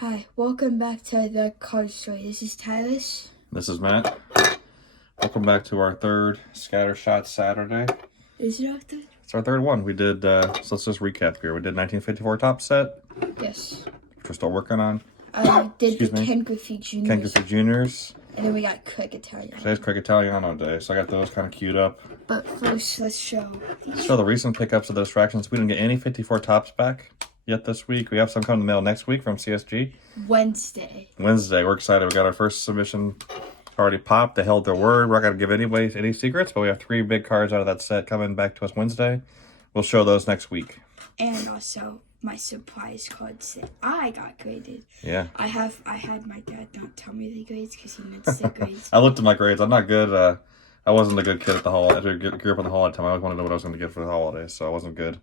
Hi, welcome back to the card story. This is Tyler. This is Matt. Welcome back to our third Scatter Shot Saturday. Is it our third? It's our third one. We did, so let's just recap here. We did 1954 top set. Yes. Which we're still working on. Did the Ken Griffey Jr. Ken Griffey Jr.'s. And then we got Craig Italiano. Today's Craig Italiano day, so I got those kind of queued up. But first, let's show the recent pickups of the distractions. We didn't get any 54 tops back yet this week. We have some coming in the mail next week from CSG. Wednesday. We're excited. We got our first submission already popped. They held their word. We're not going to give any secrets, but we have 3 big cards out of that set coming back to us Wednesday. We'll show those next week. And also my surprise cards that I got graded. Yeah. I had my dad not tell me the grades because he missed the grades. I looked at my grades. I'm not good. I wasn't a good kid at the holiday. I grew up in the holiday time. I always wanted to know what I was going to get for the holidays, so I wasn't good.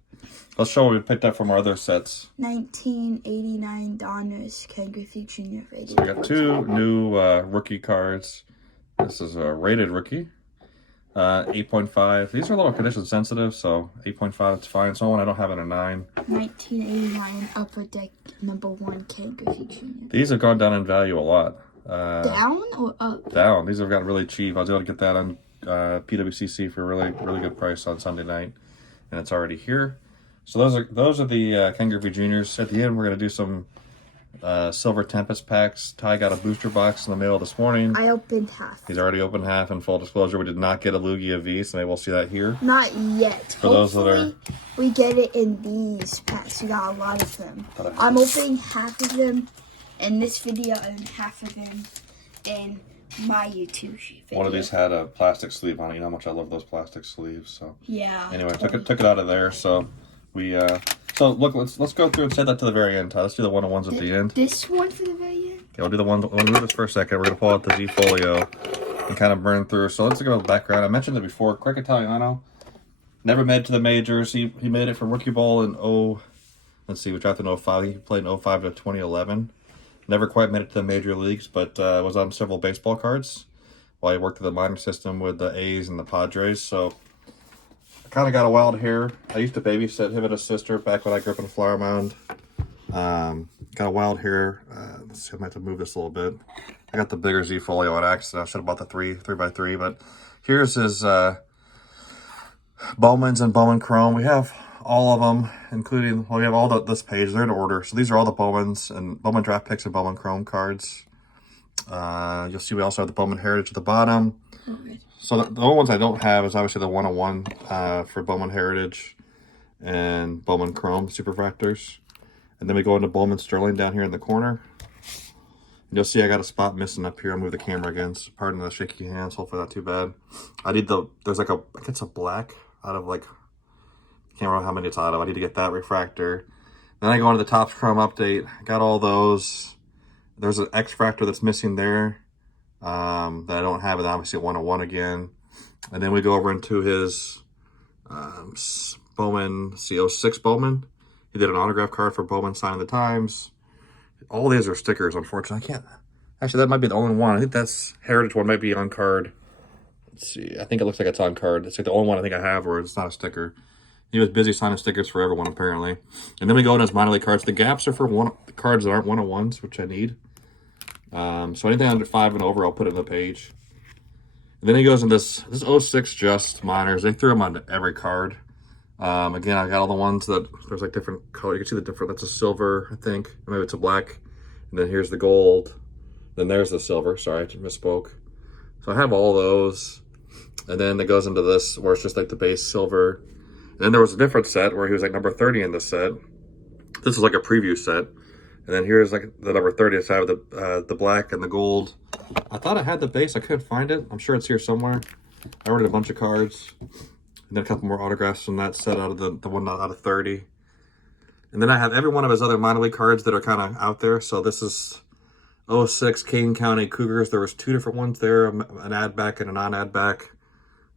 Let's show what we picked up from our other sets. 1989 Donners, Ken Griffey Jr. rated. So we got 2 new rookie cards. This is a rated rookie. 8.5. These are a little condition sensitive, so 8.5 it's fine. So one I don't have it a 9. 1989 Upper Deck #1 Ken Griffey Jr. These have gone down in value a lot. Down or up? Down. These have gotten really cheap. I was able to get that on PWCC for a really good price on Sunday night, and it's already here. So those are the Ken Griffey Jr.'s. At the end, we're gonna do some silver Tempest packs. Ty got a booster box in the mail this morning. I opened half. He's already opened half. In full disclosure, we did not get a Lugia V, so maybe we'll see that here. Not yet. For those that are, we get it in these packs. We got a lot of them. I'm opening half of them in this video and half of them in my YouTube video. One of these had a plastic sleeve on it. You know how much I love those plastic sleeves. So yeah. Anyway, took it out of there. So we so look, let's go through and say that to the very end. Ty. Let's do the one-on-ones at the end. This one for the very end. Yeah, we'll do the one. We'll do this for a second. We're gonna pull out the Z Folio and kind of burn through. So let's give a background. I mentioned it before. Craig Italiano never made it to the majors. He made it for rookie ball in let's see, we drafted in 05. He played in 05 to 2011. Never quite made it to the major leagues, but was on several baseball cards while he worked in the minor system with the A's and the Padres. So I kind of got a wild hair. I used to babysit him and his sister back when I grew up in a Flower Mound. Got a wild hair. Let's see, I might have to move this a little bit. I got the bigger Z Folio on accident. I should have bought the 3x3, but here's his Bowmans and Bowman Chrome. We have all of them, including, well, we have all this page. They're in order. So these are all the Bowmans and Bowman draft picks and Bowman Chrome cards. You'll see we also have the Bowman Heritage at the bottom. Okay. So the only ones I don't have is obviously the 101 for Bowman Heritage and Bowman Chrome Superfractors. And then we go into Bowman Sterling down here in the corner. And you'll see I got a spot missing up here. I'll move the camera again. So pardon the shaky hands. Hopefully not too bad. I need there's like I think it's a black out of like, I can't remember how many it's out of. I need to get that refractor. Then I go into the Topps Chrome update. Got all those. There's an X-Fractor that's missing there that I don't have. And obviously 101 again. And then we go over into his Bowman CO6 Bowman. He did an autograph card for Bowman signing the Times. All these are stickers, unfortunately. I can't. Actually, that might be the only one. I think that's Heritage one might be on card. Let's see. I think it looks like it's on card. It's like the only one I think I have where it's not a sticker. He was busy signing stickers for everyone, apparently. And then we go into his minor league cards. The gaps are for cards that aren't 101s, which I need. So anything under 5 and over, I'll put it in the page. And then he goes in this 06 Just minors. They threw them on every card. Again, I got all the ones that there's like different color. You can see the different, that's a silver, I think. Maybe it's a black. And then here's the gold. Then there's the silver. Sorry, I misspoke. So I have all those. And then it goes into this where it's just like the base silver. And then there was a different set where he was like number 30 in the set. This is like a preview set. And then here's like the number 30. So I have the black and the gold. I thought I had the base. I couldn't find it. I'm sure it's here somewhere. I ordered a bunch of cards. And then a couple more autographs from that set out of the one out of 30. And then I have every one of his other minor league cards that are kind of out there. So this is 06 Kane County Cougars. There was 2 different ones there, an ad back and a non-ad back.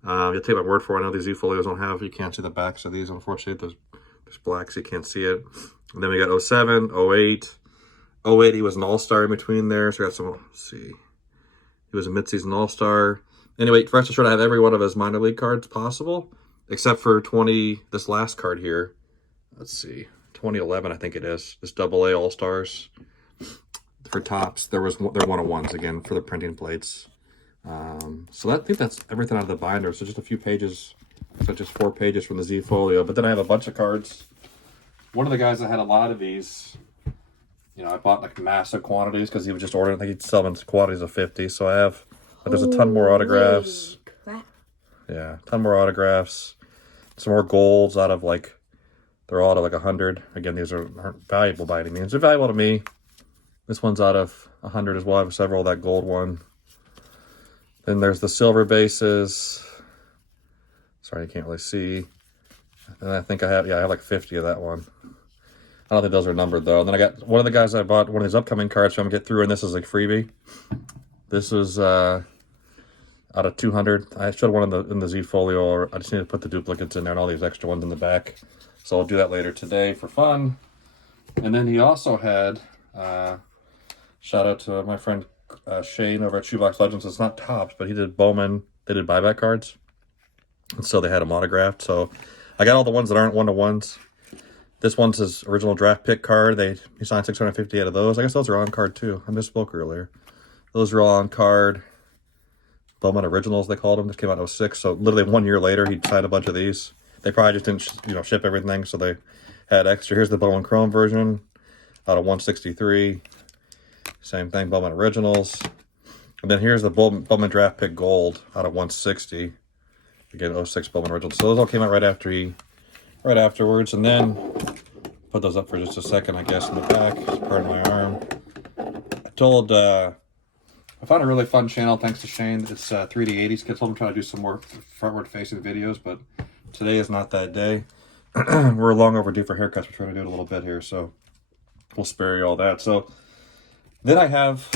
You'll take my word for it. I know these Z-Folios don't have, you can't see the backs of these, unfortunately. There's black, so you can't see it. And then we got 07, 08. 08, he was an all-star in between there. So we got some, let's see. He was a mid-season all-star. Anyway, rest assured, I have every one of his minor league cards possible, except for this last card here. Let's see, 2011, I think it is. This AA All-Stars. for Topps. They're 101s again for the printing plates. So I think that's everything out of the binder. So just a few pages, so just 4 pages from the Z Folio. But then I have a bunch of cards. One of the guys that had a lot of these, you know, I bought like massive quantities because he was just ordering. I think he'd sell them in quantities of 50. So I have, but there's a ton more autographs. Yeah, a ton more autographs. Some more golds out of like, they're all out of like 100. Again, these aren't valuable by any means. They're valuable to me. This one's out of 100 as well. I have several of that gold one. Then there's the silver bases. Sorry, you can't really see. And I think I have like 50 of that one. I don't think those are numbered though. And then I got one of the guys I bought one of these upcoming cards from get through, and this is like freebie. This is out of 200. I showed one in the Z Folio, or I just need to put the duplicates in there and all these extra ones in the back. So I'll do that later today for fun. And then he also had, shout out to my friend Shane over at Shoebox Legends. It's not Topps, but he did Bowman. They did buyback cards. And so they had them autographed. So I got all the ones that aren't 1-to-1s. This one's his original draft pick card. He signed 650 out of those. I guess those are on card too. I misspoke earlier. Those are all on card. Bowman Originals, they called them. This came out in 06. So literally 1 year later, he signed a bunch of these. They probably just didn't, ship everything, so they had extra. Here's the Bowman Chrome version out of 163. Same thing, Bowman Originals. And then here's the Bowman Draft Pick Gold out of 160. Again, 06 Bowman Originals. So those all came out right afterwards. And then put those up for just a second, I guess, in the back. Just pardon my arm. I found a really fun channel, thanks to Shane. It's 3D80s. I told him to try to do some more frontward-facing videos, but today is not that day. We're long overdue for haircuts. We're trying to do it a little bit here, so we'll spare you all that. So then I have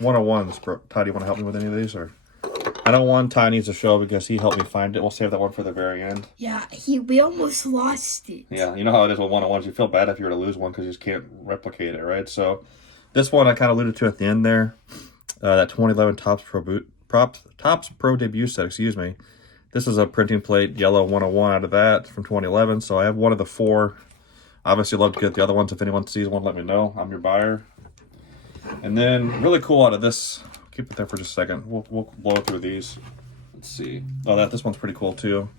101s. Ty, do you want to help me with any of these? Or I know one Ty needs to show because he helped me find it. We'll save that one for the very end. Yeah, we almost lost it. Yeah, you know how it is with 101s. You feel bad if you were to lose one because you just can't replicate it, right? So this one I kind of alluded to at the end there. That 2011 Topps Pro debut set, excuse me. This is a printing plate, yellow 101 out of that from 2011. So I have one of the 4. Obviously, love to get the other ones. If anyone sees one, let me know. I'm your buyer. And then, really cool out of this. Keep it there for just a second. We'll blow through these. Let's see. Oh, this one's pretty cool too.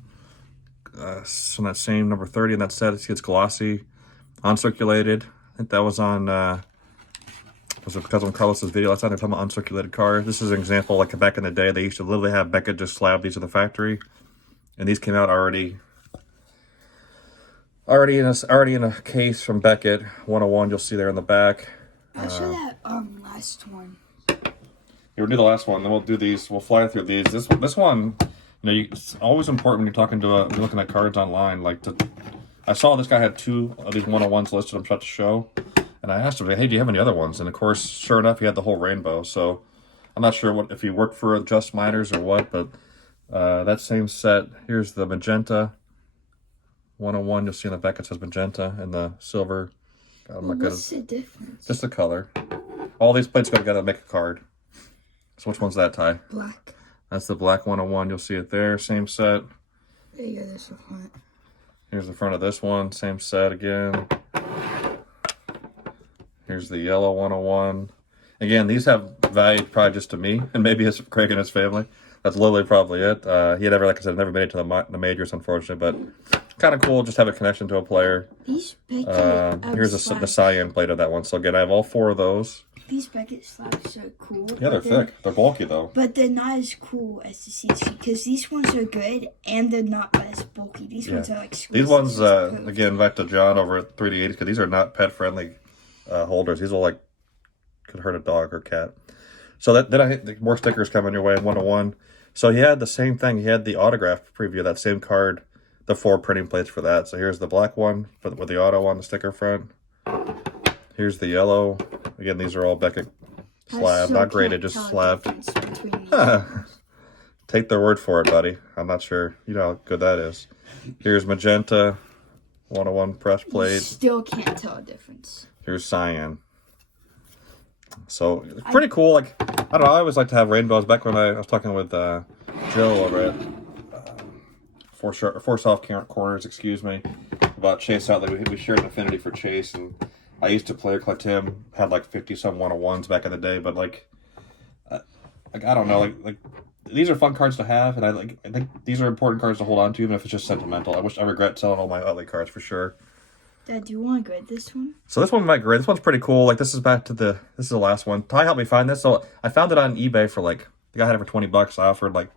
So that same number 30 in that set. It's glossy, uncirculated. I think that was on. Was it because of Carlos's video last time? They're talking about uncirculated cars. This is an example, like back in the day, they used to literally have Beckett just slab these at the factory, and these came out already in a case from Beckett 101. You'll see there in the back. I'll show that last one. Yeah, we'll do the last one, then we'll do these. We'll fly through these. This one, it's always important when you're talking to you're looking at cards online. I saw this guy had 2 of these 101s listed. I'm about to show. And I asked him, hey, do you have any other ones? And of course, sure enough, he had the whole rainbow. So I'm not sure if he worked for Just Miners or what, but that same set, here's the magenta 101. You'll see in the back it says magenta, and the silver. What's the difference? Just the color. All these plates go together to make a card. So which one's that, Ty? Black. That's the black 101. You'll see it there. Same set. There you go, this the front. Here's the front of this one. Same set again. Here's the yellow 101. Again, these have value probably just to me, and maybe it's Craig and his family. That's literally probably it. He had never, like I said, never made it to the majors, unfortunately, but kind of cool. Just have a connection to a player. These here's the cyan plate of that one. So again, I have all 4 of those. These Beckett slabs are so cool. Yeah, they're thick. They're bulky though. But they're not as cool as the CC because these ones are good and they're not as bulky. These ones are like these ones. Again, back to John over at 3D80s because these are not pet friendly holders. These will could hurt a dog or cat. So then I hit more stickers coming your way, 101. So he had the same thing. He had the autograph preview, that same card, the 4 printing plates for that. So here's the black one with the auto on the sticker front. Here's the yellow. Again, these are all Beckett slab, not graded, just slabbed. Take their word for it, buddy. I'm not sure. You know how good that is. Here's magenta, 101 press plate. You still can't tell a difference. Here's cyan. So, it's pretty cool. I don't know, I always like to have rainbows. Back when I was talking with Joe over at Four Soft Corners, excuse me, about Chase Outley. We shared an affinity for Chase, and I used to play collect him. Had like 50-some 101s back in the day, but like I don't know, like these are fun cards to have, and I think these are important cards to hold on to, even if it's just sentimental. I regret selling all my Utley cards for sure. Dad, do you want to grade this one? So this one might grade. This one's pretty cool. Like this is the last one. Ty helped me find this. So I found it on eBay for like, the guy had it for $20. I offered like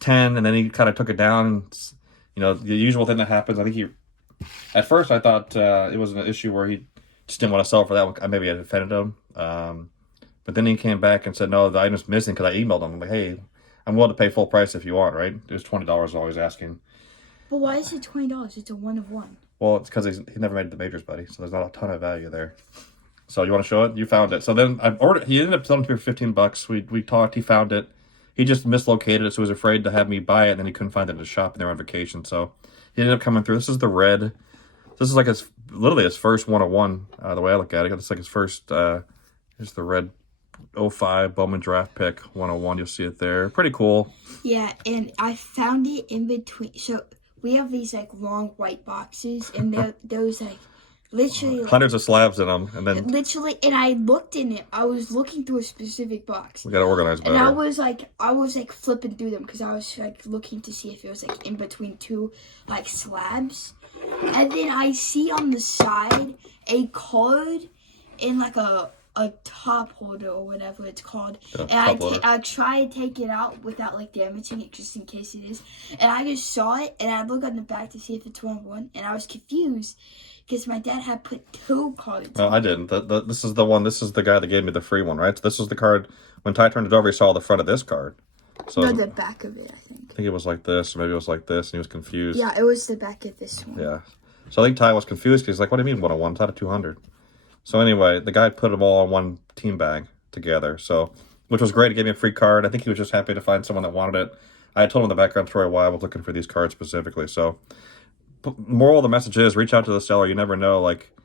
10, and then he kind of took it down. You know, the usual thing that happens. I think at first I thought it was an issue where he just didn't want to sell for that one. Maybe I offended him. But then he came back and said, no, the item's missing, because I emailed him. I'm like, hey, I'm willing to pay full price if you want, right? It was $20 always asking. But why is it $20? It's a 1 of 1. Well, it's because he never made the majors, buddy. So there's not a ton of value there. So you want to show it? You found it. So then I ordered. He ended up selling it to me for $15. We talked. He found it. He just mislocated it, so he was afraid to have me buy it, and then he couldn't find it in the shop, and they were on vacation. So he ended up coming through. This is the red. This is like literally his first 101. The way I look at it, it's like his first. Here's the red 05 Bowman draft pick 101. You'll see it there. Pretty cool. Yeah, and I found it in between. So we have these like long white boxes, and those like literally hundreds of slabs in them, and then literally. And I looked in it. I was looking through a specific box. We gotta organize better. And I was like flipping through them, because I was like looking to see if it was like in between two like slabs, and then I see on the side a card in like a top holder or whatever it's called, yeah, and I try to take it out without like damaging it, just in case it is, and I just saw it, and I look on the back to see if it's 1 of 1, and I was confused because my dad had put 2 cards. No, I didn't. This is the one. This is the guy that gave me the free one, right? So this was the card. When Ty turned it over, he saw the front of this card. So No, the back of it, I think. I think it was like this, or maybe it was like this, and he was confused. Yeah, it was the back of this one. Yeah. So I think Ty was confused, because he's like, what do you mean 101? It's out of 200. So anyway, the guy put them all in one team bag together, so which was great. He gave me a free card. I think he was just happy to find someone that wanted it. I had told him in the background story why I was looking for these cards specifically. So moral of the message is, reach out to the seller. You never know. Like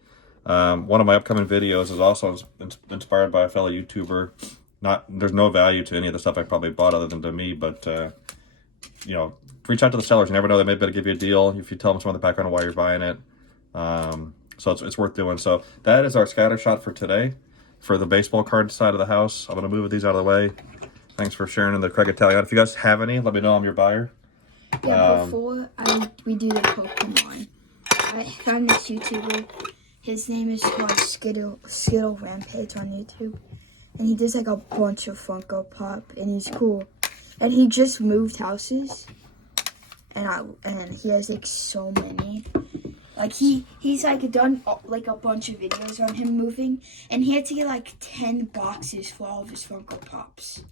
one of my upcoming videos is also inspired by a fellow YouTuber. There's no value to any of the stuff I probably bought other than to me, but you know, reach out to the sellers. You never know, they may be able to give you a deal if you tell them some of the background of why you're buying it. So it's worth doing. So that is our scatter shot for today for the baseball card side of the house. I'm going to move these out of the way. Thanks for sharing in the Craig Italiano. If you guys have any, let me know. I'm your buyer. Yeah, before we do the Pokemon, I found this YouTuber. His name is called Skittle Rampage on YouTube. And he does like a bunch of Funko Pop, and he's cool. And he just moved houses. And he has like so many. Like he's like done like a bunch of videos on him moving, and he had to get like 10 boxes for all of his Funko Pops.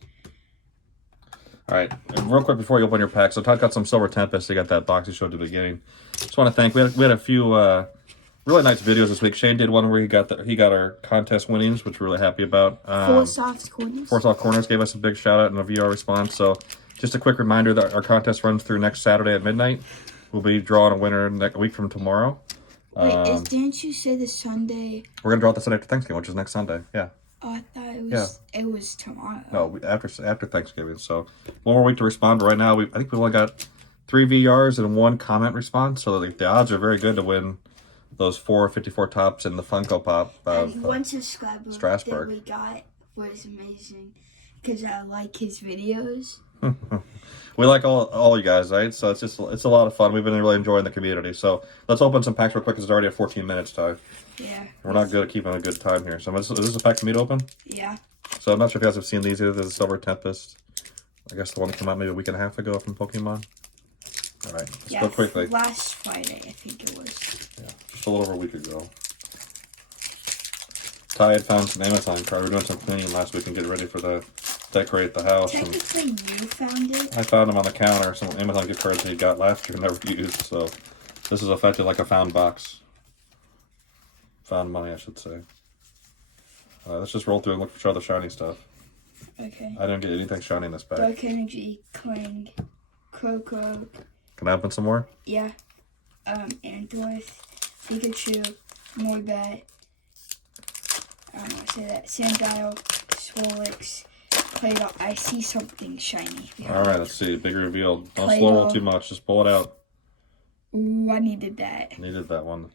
All right, and real quick before you open your pack, so Todd got some Silver Tempest. He got that box he showed at the beginning. Just want to thank. We had a few really nice videos this week. Shane did one where he got our contest winnings, which we're really happy about. 4 soft corners. 4 soft corners gave us a big shout out and a VR response. So just a quick reminder that our contest runs through next Saturday at midnight. We'll be drawing a winner a week from tomorrow. Wait, didn't you say the Sunday? We're gonna draw it the Sunday after Thanksgiving, which is next Sunday. Yeah. Oh, I thought it was tomorrow. No, after Thanksgiving. So one more week to respond. But right now, I think we've only got 3 VRs and 1 comment response. So the odds are very good to win those 4 54 tops and the Funko Pop. And one subscriber Strasbourg that we got was amazing, because I like his videos. We like all you guys, right? So it's a lot of fun. We've been really enjoying the community. So let's open some packs real quick, because it's already at 14 minutes time. Yeah. We're not good at keeping a good time here. So is this a pack for me to open? Yeah. So I'm not sure if you guys have seen these either. There's a Silver Tempest. I guess the one that came out maybe a week and a half ago from Pokemon. All right, let's go quickly. Last Friday, I think it was. Yeah, just a little over a week ago. Ty had found some Amazon cards. We were doing some cleaning last week and getting ready for the decorate the house. Technically, you found it. I found them on the counter. Some Amazon gift cards he got last year and never used. So this is affected like a found box. Found money, I should say. Let's just roll through and look for other shiny stuff. Okay. I didn't get anything shiny in this bag. Dark Energy, Kling, Croco. Can I open some more? Yeah. Antworth, Pikachu, Morbat. I don't know how to say that. Sandile, Swolix, Play-Doh. I see something shiny. Alright, let's see. Big reveal. Don't Play-Doh. slow roll too much. Just pull it out. Ooh, I needed that. Needed that one.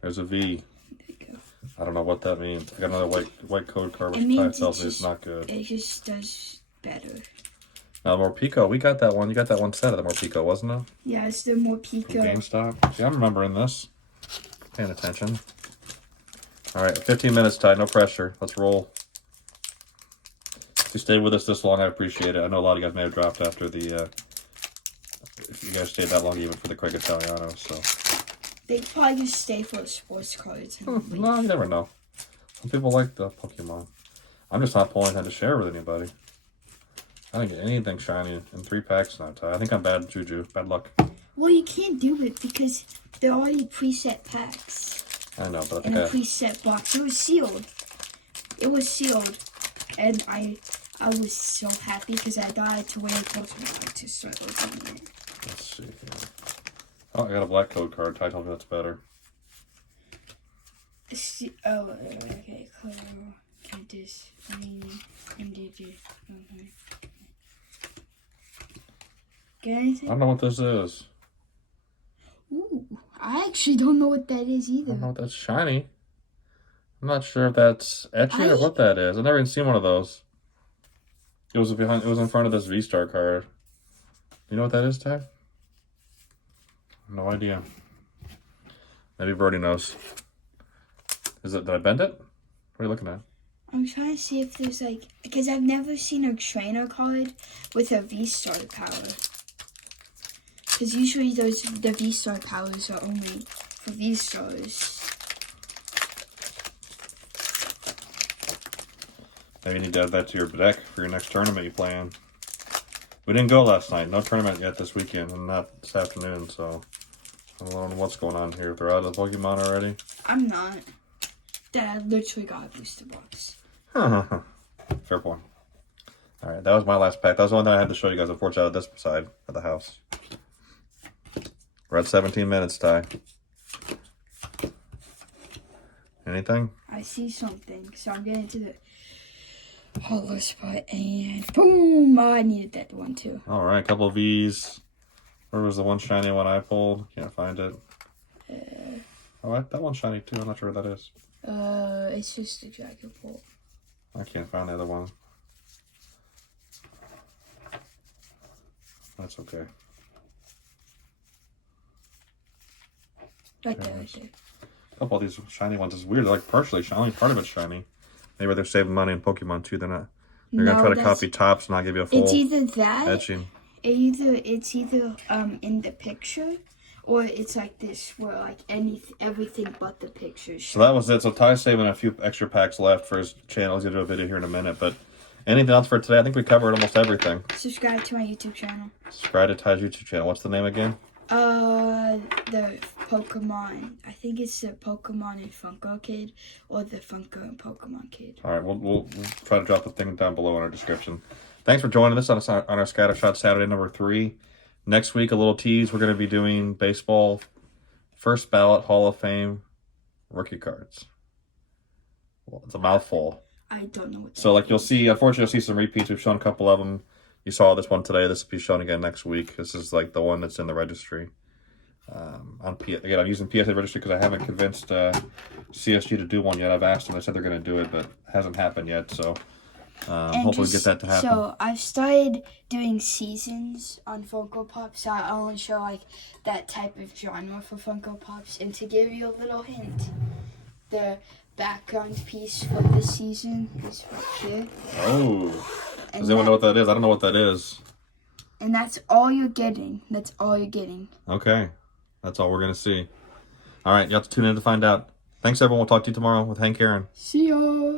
There's a V. There you go. I don't know what that means. I got another white code card, which It means tells me it's not good. It just does better. Now, more Pico. We got that one. You got that one set of the more Pico, wasn't it? Yeah, it's the more Pico. From GameStop. See, I'm remembering this. Paying attention. All right, 15 minutes, Ty. No pressure. Let's roll. If you stayed with us this long, I appreciate it. I know a lot of you guys may have dropped after the... if you guys stayed that long, even for the quick Italiano, so... They probably just stay for the sports cards. No, you never know. Some people like the Pokemon. I'm just not pulling how to share with anybody. I didn't get anything shiny in 3 packs now, Ty. I think I'm bad juju. Bad luck. Well, you can't do it because they're already preset packs. I know, but I In think a preset box. It was sealed. It was sealed. And I was so happy because I thought I had to wait until tomorrow to start opening it. Let's see here. Oh, I got a black code card. Ty told me that's better. Oh, okay. Can this get anything? I don't know what this is. Ooh, I actually don't know what that is I either. don't know if that's shiny. I'm not sure if that's etching or what that is. I've never even seen one of those. It was behind. It was in front of this V-Star card. You know what that is, Ty? No idea. Maybe Brody knows. Is it? Did I bend it? What are you looking at? I'm trying to see if there's like, because I've never seen a trainer card with a V-Star power. Because usually the V-Star powers are only for V-Stars. Maybe you need to add that to your deck for your next tournament you plan. We didn't go last night. No tournament yet this weekend, and not this afternoon, so I don't know what's going on here. If they're out of the Pokemon already. I'm not. Dad literally got a booster box. Fair point. Alright, that was my last pack. That was the one that I had to show you guys, unfortunately, out of this side of the house. We're at 17 minutes, Ty. Anything? I see something, so I'm getting to the hollow spot, and boom! Oh, I needed that one too. Alright, a couple of V's. Where was the one shiny one I pulled? Can't find it. Oh, that one's shiny too. I'm not sure what that is. It's just a Dragon Bolt. I can't find the other one. That's okay. Right there. A couple of these shiny ones is weird. They're like partially shiny. Only part of it's shiny. Maybe they're saving money in Pokemon too. They're not. They're gonna try to copy tops and not give you a full. It's either that. Etching. It's either in the picture, or it's like this where like everything but the pictures. So that was it. So Ty's saving a few extra packs left for his channel. He's gonna do a video here in a minute. But anything else for today? I think we covered almost everything. Subscribe to my YouTube channel. Subscribe to Ty's YouTube channel. What's the name again? The Pokemon. I think it's the Pokemon and Funko Kid, or the Funko and Pokemon Kid. All right, we'll try to drop the thing down below in our description. Thanks for joining us on our Scattershot Saturday number 3. Next week, a little tease. We're going to be doing baseball first ballot Hall of Fame rookie cards. Well, it's a mouthful. I don't know what. So, like you'll see, unfortunately, you'll see some repeats. We've shown a couple of them. You saw this one today. This will be shown again next week. This is like the one that's in the registry. Again, I'm using PSA registry because I haven't convinced CSG to do one yet. I've asked them. They said they're going to do it, but it hasn't happened yet. So hopefully get that to happen. So I've started doing seasons on Funko Pops. So I only show like that type of genre for Funko Pops. And to give you a little hint, the background piece for this season is right here. Oh. Does anyone know what that is? I don't know what that is. And that's all you're getting. That's all you're getting. Okay. That's all we're going to see. All right. You have to tune in to find out. Thanks, everyone. We'll talk to you tomorrow with Hank Aaron. See ya.